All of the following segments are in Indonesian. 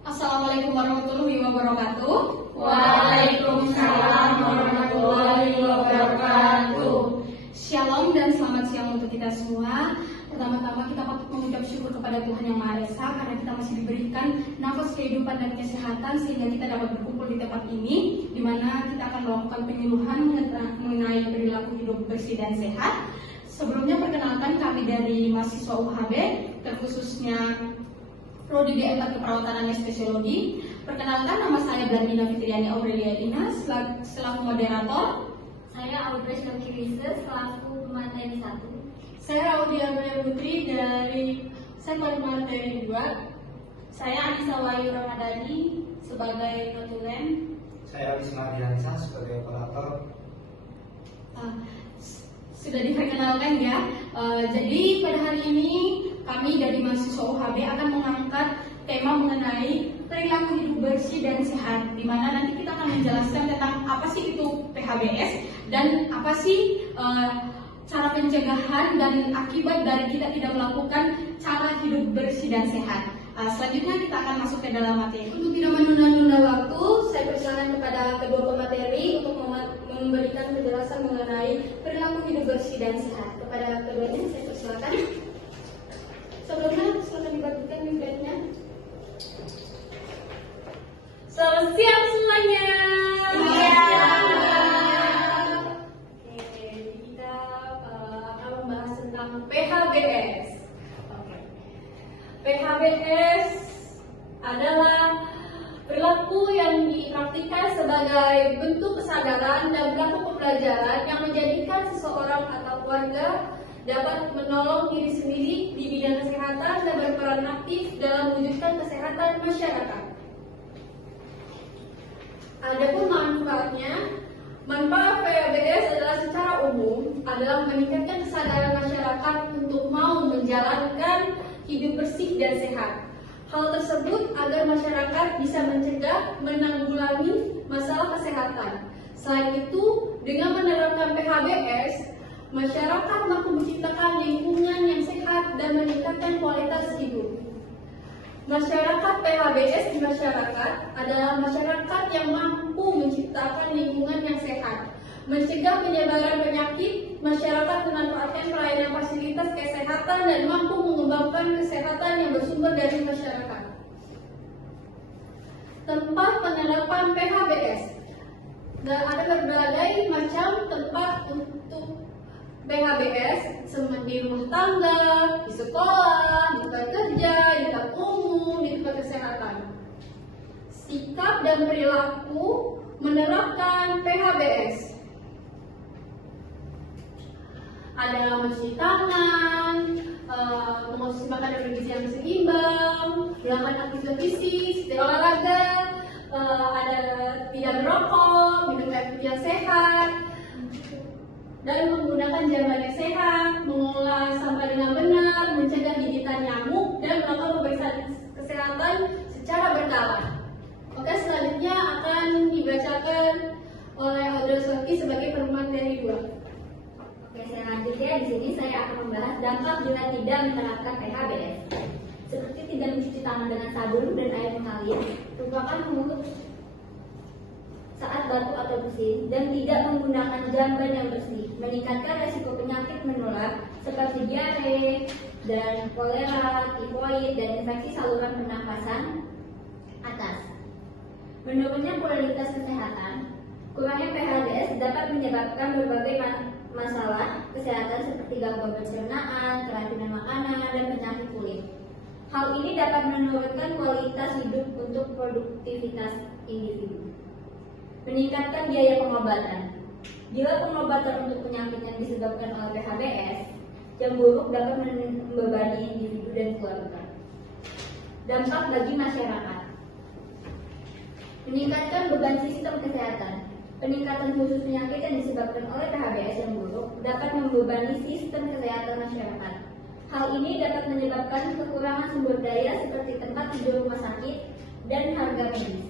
Assalamualaikum warahmatullahi wabarakatuh. Waalaikumsalam warahmatullahi wabarakatuh. Shalom dan selamat siang untuk kita semua. Pertama-tama kita patut mengucap syukur kepada Tuhan Yang Maha Esa karena kita masih diberikan nafas kehidupan dan kesehatan sehingga kita dapat berkumpul di tempat ini, di mana kita akan melakukan penyuluhan mengenai perilaku hidup bersih dan sehat. Sebelumnya perkenalkan kami dari mahasiswa UHB, terkhususnya Prodi D4 Keperawatan Anestesiologi. Perkenalkan, nama saya Blandina Fitriani Aurelia Ina selaku moderator. Saya Audrey Syokirisa selaku pemateri 1. Saya Audia Putri dari Sektor Materi 2. Saya Anissa Wahyu Ramadhani sebagai notulen. Saya Wisma Diansa sebagai operator. Sudah diperkenalkan ya. Jadi pada hari ini kami dari mahasiswa UHB akan mengangkat tema mengenai perilaku hidup bersih dan sehat, di mana nanti kita akan menjelaskan tentang apa sih itu PHBS dan apa sih cara pencegahan dan akibat dari kita tidak melakukan cara hidup bersih dan sehat. Selanjutnya kita akan masuk ke dalam materi. Untuk tidak menunda-nunda waktu, saya persilakan kepada kedua pemateri untuk memberikan penjelasan mengenai perilaku hidup bersih dan sehat. Kepada keduanya saya persilakan. Sebelumnya silakan dibagikan linknya. Selamat siang semuanya. Oke, kita akan membahas tentang PHBS. PHBS adalah perilaku yang dipraktikkan sebagai bentuk kesadaran dan perilaku pembelajaran yang menjadikan seseorang atau keluarga dapat menolong diri sendiri di bidang kesehatan dan berperan aktif dalam mewujudkan kesehatan masyarakat. Adapun manfaatnya, manfaat PHBS adalah secara umum adalah meningkatkan kesadaran masyarakat untuk mau menjalankan hidup bersih dan sehat. Hal tersebut agar masyarakat bisa mencegah, menanggulangi masalah kesehatan. Selain itu, dengan menerapkan PHBS, masyarakat mampu menciptakan lingkungan yang sehat dan meningkatkan kualitas hidup. Masyarakat PHBS di masyarakat adalah masyarakat yang mampu menciptakan lingkungan yang sehat, mencegah penyebaran penyakit, masyarakat memanfaatkan pelayanan fasilitas kesehatan dan mampu mengembangkan kesehatan yang bersumber dari masyarakat. Tempat penerapan PHBS. Dan ada berbagai macam tempat untuk PHBS, seperti di rumah tangga, di sekolah, di tempat kerja, di tempat umum, di tempat kesehatan. Sikap dan perilaku menerapkan PHBS. Ada mencuci tangan, mengonsumsi makanan bergizi yang seimbang, melakukan aktivitas fisik, seperti olahraga, ada tidak merokok, minum air putih yang sehat, dan menggunakan jamban yang sehat, mengolah sampah dengan benar, mencegah gigitan nyamuk, dan melakukan pemeriksaan kesehatan secara berkala. Oke, selanjutnya akan dibacakan oleh Audrey Soki sebagai pemateri 2. Oke, saya lanjut ya. Di sini saya akan membahas dampak bila tidak menerapkan PHBS. Seperti tidak mencuci tangan dengan sabun dan air mengalir, lupakan mulut saat batuk atau bersin, dan tidak menggunakan jamban yang bersih, meningkatkan resiko penyakit menular seperti diare dan kolera, tifoid, dan infeksi saluran pernapasan atas. Menurunnya kualitas kesehatan, kurangnya PHBS dapat menyebabkan berbagai masalah kesehatan seperti gangguan pencernaan, keracunan makanan, dan penyakit kulit. Hal ini dapat menurunkan kualitas hidup untuk produktivitas individu. Meningkatkan biaya pengobatan. Bila pengobatan untuk penyakit yang disebabkan oleh PHBS, yang buruk dapat membebani individu dan keluarga. Dampak bagi masyarakat. Meningkatkan beban sistem kesehatan. Peningkatan khusus penyakit yang disebabkan oleh PHBS yang buruk dapat membebani sistem kesehatan masyarakat. Hal ini dapat menyebabkan kekurangan sumber daya seperti tempat tidur rumah sakit dan harga medis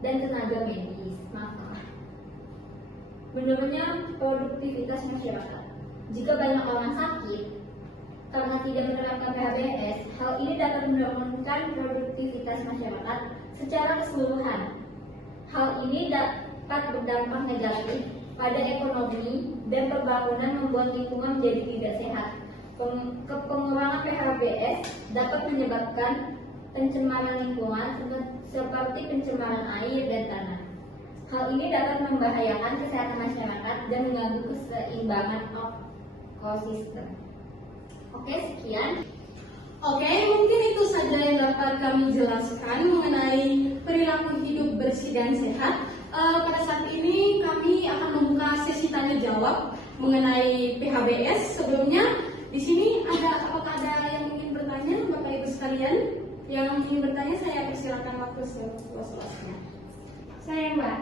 dan tenaga medis. Menurunnya produktivitas masyarakat. Jika banyak orang sakit karena tidak menerapkan PHBS, hal ini dapat menurunkan produktivitas aktivitas masyarakat secara keseluruhan. Hal ini dapat berdampak negatif pada ekonomi dan pembangunan, membuat lingkungan menjadi tidak sehat. Pengurangan PHBS dapat menyebabkan pencemaran lingkungan seperti pencemaran air dan tanah. Hal ini dapat membahayakan kesehatan masyarakat dan mengganggu keseimbangan ekosistem. Oke, sekian. Oke, mungkin itu saja yang dapat kami jelaskan mengenai perilaku hidup bersih dan sehat. Pada saat ini kami akan membuka sesi tanya jawab mengenai PHBS. Sebelumnya, di sini apakah ada yang ingin bertanya, Bapak Ibu sekalian? Yang ingin bertanya, saya persilakan waktu seluas-luasnya. Saya Mbak,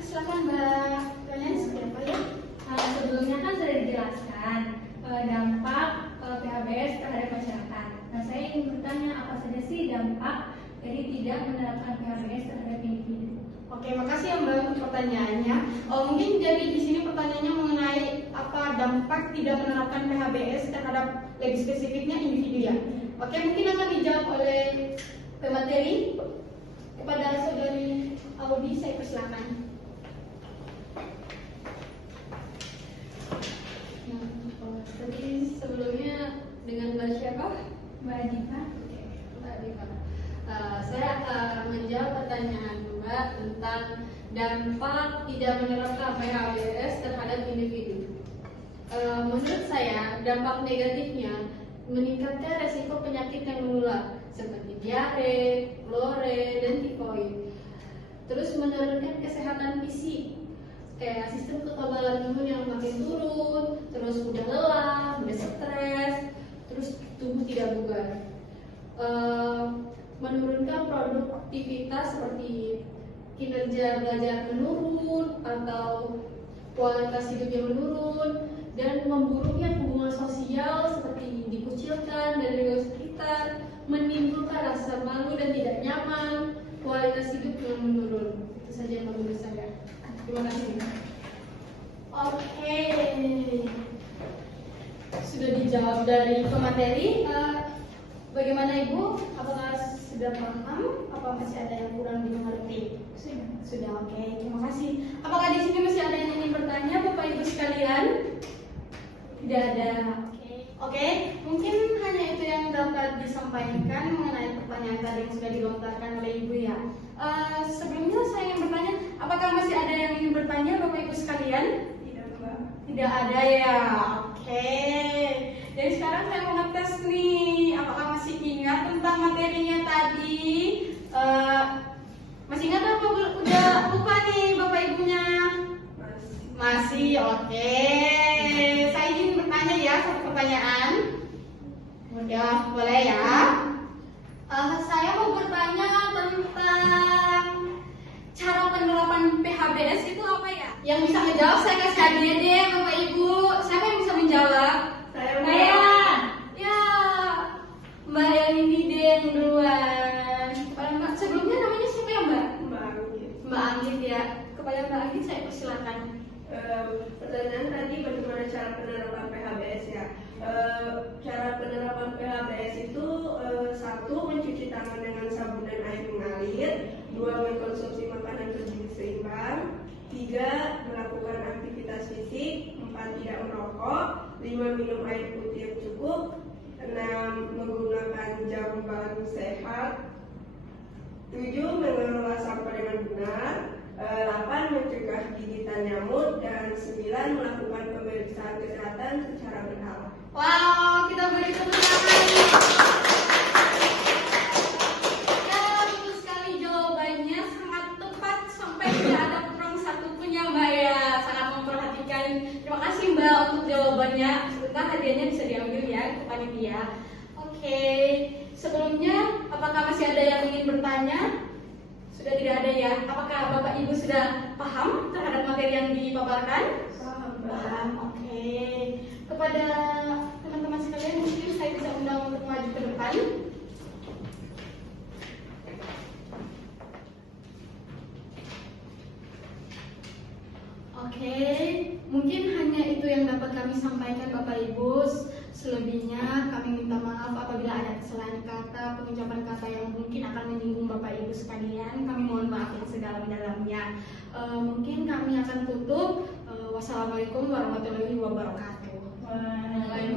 Silakan Mbak. Kalian seperti apa ya? sebelumnya kan sudah dijelaskan dampak PHBS terhadap masyarakat. Nah, saya ingin bertanya apa saja sih dampak dari tidak menerapkan PHBS terhadap individu? Oke, makasih ya Mbak untuk pertanyaannya. Mungkin jadi di sini pertanyaannya mengenai apa dampak tidak menerapkan PHBS terhadap lebih spesifiknya individu ya. Oke, mungkin akan dijawab oleh pemateri. Kepada saudari Audi, saya persilakan. Jadi sebelumnya dengan Mbak siapa? Mbak Diva. Oke, Mbak Diva. Saya akan menjawab pertanyaan Mbak tentang dampak tidak menerapkan PHBS terhadap individu. Menurut saya, dampak negatifnya meningkatkan resiko penyakit yang menular seperti diare, klore, dan tifoid. Terus menurunkan kesehatan fisik, kayak sistem kekebalan imun yang makin turun, terus mudah lelah, mudah stres, terus tubuh tidak bugar. Menurunkan produktivitas seperti kinerja belajar menurun atau kualitas hidup yang menurun, dan memburuknya hubungan sosial seperti dikucilkan dari lingkungan sekitar, menimbulkan rasa malu dan tidak nyaman, kualitas hidup yang menurun. Itu saja yang menurut saya. Terima kasih. Oke, sudah dijawab dari pemateri. Bagaimana Ibu? Apakah sudah paham? Apa masih ada yang kurang dimengerti? Sudah. Oke, terima kasih. Apakah di sini masih ada yang ingin bertanya, Bapak Ibu sekalian? Tidak ada. Oke, mungkin hanya itu yang dapat disampaikan mengenai pertanyaan tadi yang sudah dilontarkan oleh Ibu ya. Sebelumnya saya ingin bertanya, apakah masih ada yang ingin bertanya, Bapak Ibu sekalian? Tidak, Mbak. Tidak ada ya. Oke. Jadi sekarang saya mau ngetes nih, apakah masih ingat tentang materinya tadi? Masih ingat apa udah lupa nih Bapak Ibunya? Masih. Oke. Saya ingin bertanya ya, satu pertanyaan. Udah, boleh ya? Saya mau bertanya tentang cara penerapan PHBS itu apa ya? Yang bisa menjawab saya kasih hadiah deh, Bapak Ibu. Siapa yang bisa menjawab? Saya. Ya, Mbak yang ini deh yang duluan. Kepada Mbak, sebelumnya namanya siapa ya Mbak? Mbak Anggit ya. Kepada Mbak Anggit saya persilakan. Pertanyaan tadi bagaimana cara penerapan PHBS ya? Cara penerapan PHBS itu satu, mencuci tangan dengan sabun dan air mengalir, dua, mengkonsumsi makanan bergizi seimbang, tiga, melakukan aktivitas fisik, empat, tidak merokok, lima, minum air putih yang cukup, enam, menggunakan jamban sehat, tujuh, mengelola sampah dengan benar, 8, mencegah gigitan nyamuk, dan 9, melakukan pemeriksaan kesehatan secara berkala. Wow, kita beri tepuk tangan. Ya, betul sekali jawabannya, sangat tepat sampai tidak ada kurang satu pun ya Mbak ya. Sangat memperhatikan. Terima kasih Mbak untuk jawabannya. Sebentar hadiahnya bisa diambil ya ke panitia. Oke, sebelumnya apakah masih ada yang ingin bertanya? Sudah tidak ada ya. Apakah Bapak Ibu sudah paham terhadap materi yang dipaparkan? Paham. Oke. Kepada teman-teman sekalian, mungkin saya bisa undang untuk maju ke depan. Oke, mungkin hanya itu yang dapat kami sampaikan Bapak Ibu. Selebihnya kami minta maaf apabila ada kesalahan kata, pengucapan kata yang mungkin akan menyinggung Bapak Ibu sekalian. Kami mohon maaf yang sedalam-dalamnya. Mungkin kami akan tutup. Wassalamualaikum warahmatullahi wabarakatuh. Waalaikumsalam.